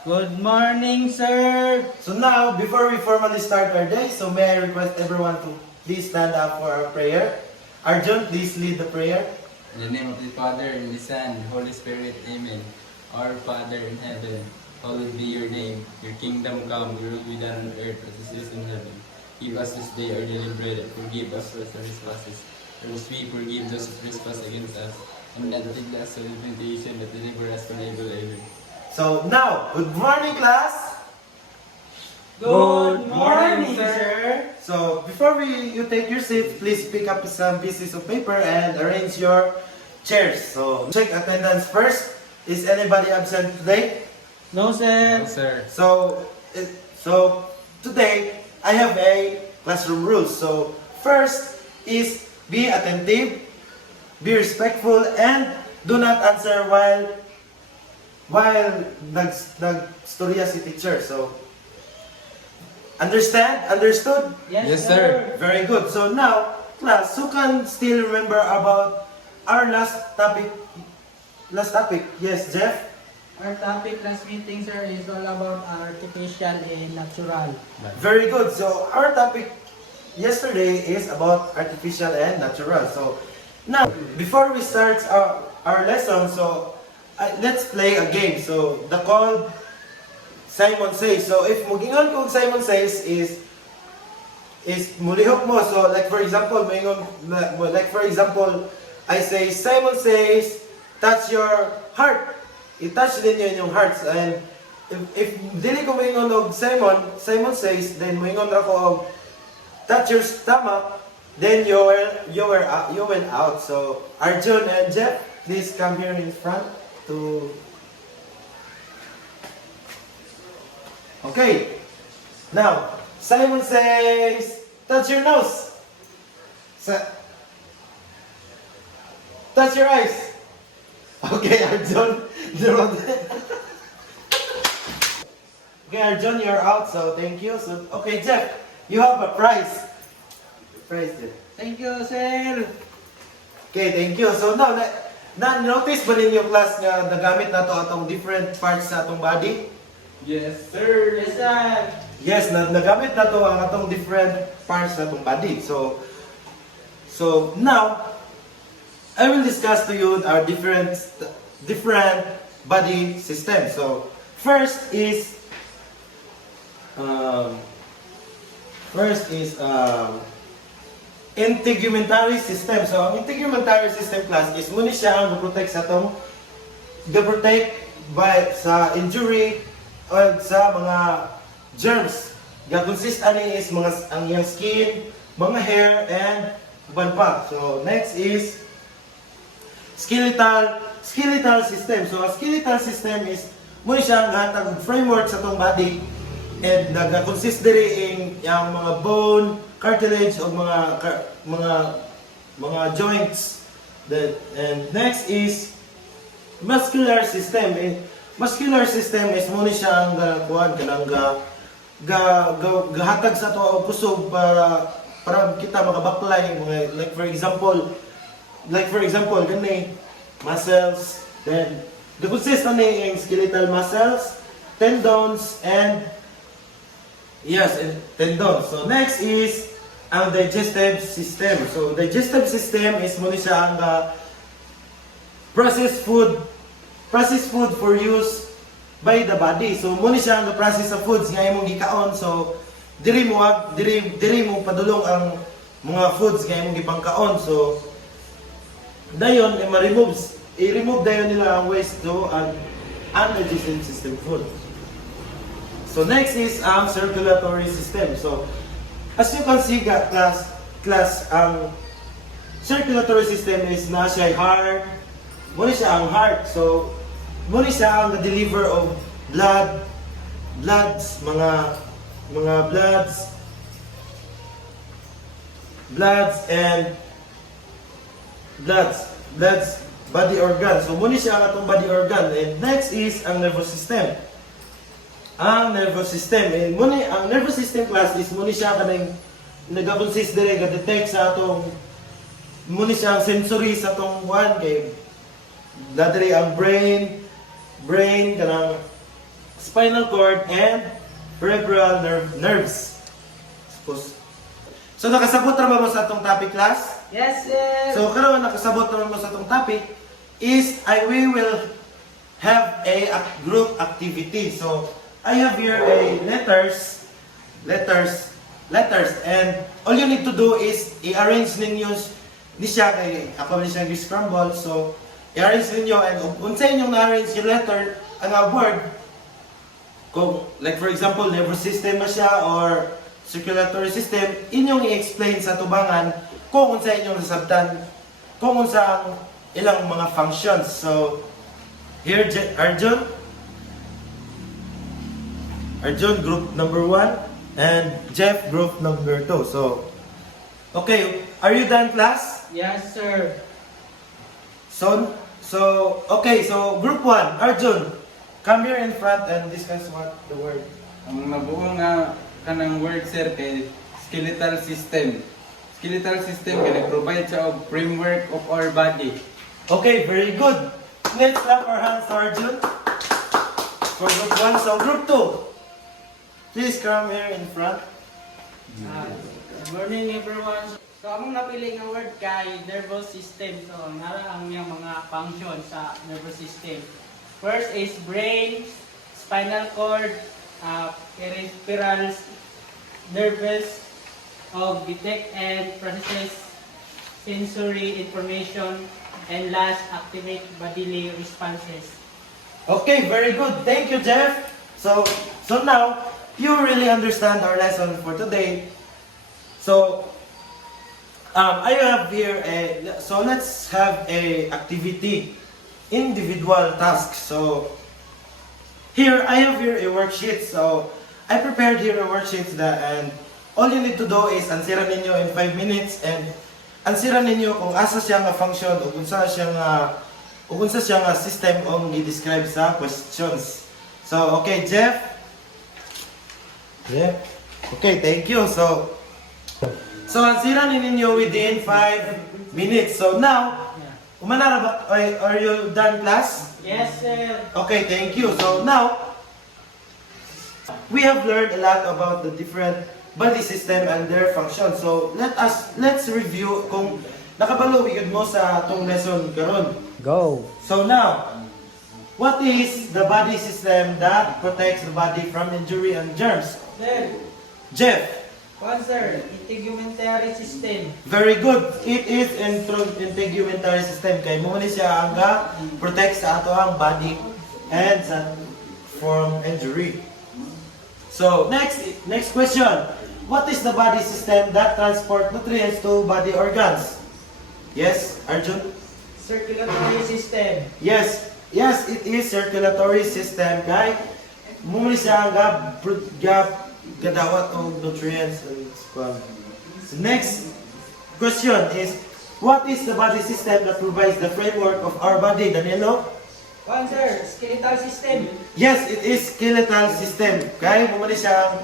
Good morning, sir. So now, before we formally start our day, so may I request everyone to please stand up for our prayer. Arjun, please lead the prayer. In the name of the Father, and the Son, and the Holy Spirit, Amen. Our Father in heaven, hallowed be your name. Your kingdom come, your will be done on earth as it is in heaven. Give us this day our daily bread, and forgive us our trespasses, as we forgive those who trespass against us. And not take us into temptation, but deliver us from evil. Amen. So now, good morning, class. Good morning, sir. So before you take your seat, please pick up some pieces of paper and arrange your chairs. So check attendance first. Is anybody absent today? No, sir. No, sir. So today I have a classroom rules. So first is be attentive, be respectful, and do not answer while nagstorya si teacher. So understood? Yes, sir. Very good. So now, class, who can still remember about our last topic? Yes, Jeff? Our topic last meeting, sir, is all about artificial and natural. Very good. So our topic yesterday is about artificial and natural. So now, before we start our lesson, so let's play a game. So the called Simon Says. So if mugingon kung Simon Says is mulihok mo. So like for example, I say Simon Says, touch your heart. I-touch din yun yung hearts. And if dili ko moingon og Simon Says, then moingon ako og touch your stomach, then you went out. So Arjun and Jeff, please come here in front to. Okay. Now, Simon Says, touch your nose. Touch your eyes. Okay, Arjun. Okay, Arjun, you're out, so thank you. So, okay, Jeff, you have a prize. Prize, Jeff. Thank you, sir. Okay, thank you. So now, na-notice ba ninyo class nga nagamit na to atong different parts sa atong body? Yes, sir. Yes, sir. Yes, nagamit na to ang atong different parts sa atong body. So now, I will discuss to you our different body systems. So first is integumentary system. So ang integumentary system class is muna siya ang protect sa injury o sa mga germs. Consist ani is ang iyang skin, mga hair, and uban pa. So next is skeletal system. So a skeletal system is muna siya ang hatag framework sa tong body, and nag-consist diri yung mga bone, cartilage o mga joints. And next is muscular system. Muscular system is muna siya ang gahatag sa to og kusog para kita makabaklay mga like for example gani muscles, then the consist ani ang skeletal muscles, tendons, and tendons. So next is ang digestive system. So digestive system is muna siya ang processed food for use by the body. So muna siya ang process sa foods nga imong gikaon. So diri mo padulong ang mga foods nga imong gipangkaon. So dayon i-remove dayon nila ang waste to an undigested system food. So next is ang circulatory system. So as you can see class ang circulatory system is na siya heart. Muna siya ang heart. So muna siya ang deliver of bloods, body organ. So muna siya ang atong body organ. And next is ang nervous system. Ang nervous system. Ang nervous system class is muna siya kanang nag-consist dire ga-detect sa atong muna siya ang sensory sa atong kay dadiri ang brain kanang spinal cord, and peripheral nerves. So nakasabot ra ba mo sa atong topic, class? Yes, sir. So karon nakasabot naman mo sa atong topic is we will have a group activity. So I have here a letters, and all you need to do is i-arrange ninyo ni siya kay ako ni siya gi-scramble. So i-arrange ninyo, and unsa inyong na-arrange yung letter ang word, kung like for example nervous system na siya or circulatory system, inyong i-explain sa tubangan kung unsa inyong nasabtan, kung unsa ang ilang mga functions. So here Arjun group number 1 and Jeff group number 2. So okay, are you done, class? Yes, sir. So okay, so group 1, Arjun, come here in front and discuss what the word. Ang nabuo nga kanang word, sir, kay skeletal system. Skeletal system kay provide siya og framework of our body. Okay, very good. Let's clap our hands to Arjun for group 1. So group 2, please come here in front. Good morning, everyone. So, among napili nga word kay nervous system. So, nara ang iyang mga function sa nervous system. First is brain, spinal cord, peripheral nerves of detect and processes sensory information, and last activate bodily responses. Okay, very good. Thank you, Jeff. So now you really understand our lesson for today. So I have here so let's have a activity, individual task. So here I have here a worksheet. So I prepared here a worksheet and all you need to do is ansiran ninyo in 5 minutes, and ansiran ninyo kung asa siya nga function o unsa siya nga system ang i-describe sa questions. So okay, Jeff. Okay, thank you. So ansiran ninyo within 5 minutes. So now, umanara ba? Are you done, class? Yes, sir. Okay, thank you. So now, we have learned a lot about the different body system and their function. So let's review kung nakabalo gyud mo sa atong lesson karon. Go. So now, what is the body system that protects the body from injury and germs? Sir, Jeff, sir, integumentary system. very good. It is integumentary system kay mo ni siya ang protect sa ato ang body and from injury. So next question. What is the body system that transport nutrients to body organs? Yes, Arjun? Circulatory system. Yes, it is circulatory system kay mo ni siya ang gadawat og nutrients and squam. So next question is, what is the body system that provides the framework of our body, Danilo? Sir, skeletal system. Yes, it is skeletal system. Kaya mo ni siya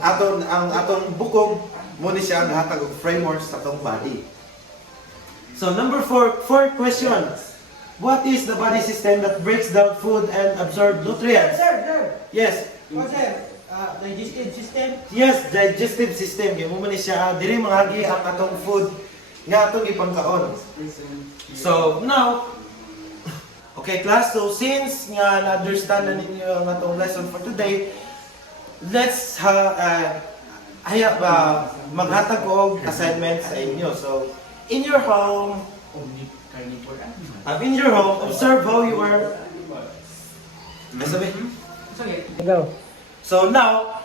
ang atong bukog, mo ni siya ang hatag og framework sa atong body. So number 4, fourth question. What is the body system that breaks down food and absorb nutrients? Sir. Yes. Sir, digestive system. Yes, digestive system. Kaya mo ni siya diri mangagi ang atong food nga atong ipangkaon. So now, okay, class, so since nga na-understand na ninyo ang atong lesson for today, let's maghatag ko og assignment sa inyo. So, in your home, observe how you are. Go. So now,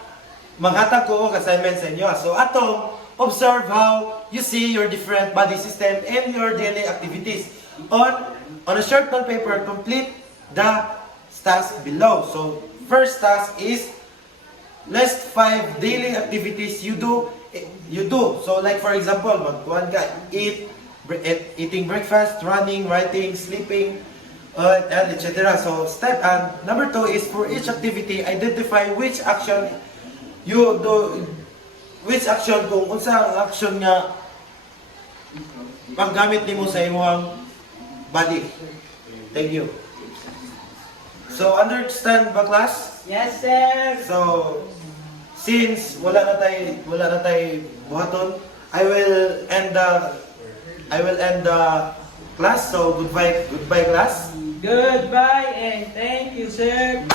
maghatag ko og assignment sa inyo. So, atong observe how you see your different body system and your daily activities. On a short note paper, complete the tasks below. So, first task is list 5 daily activities you do. So, like for example, magkuhan ka, eating breakfast, running, writing, sleeping, and etc. So, number 2 is for each activity, identify which action you do, kung unsa ang action nga paggamit nimo sa imong body. Thank you. So understand ba class? Yes, sir. So since wala na tay buhaton, I will end the class. So goodbye class. Goodbye and thank you, sir.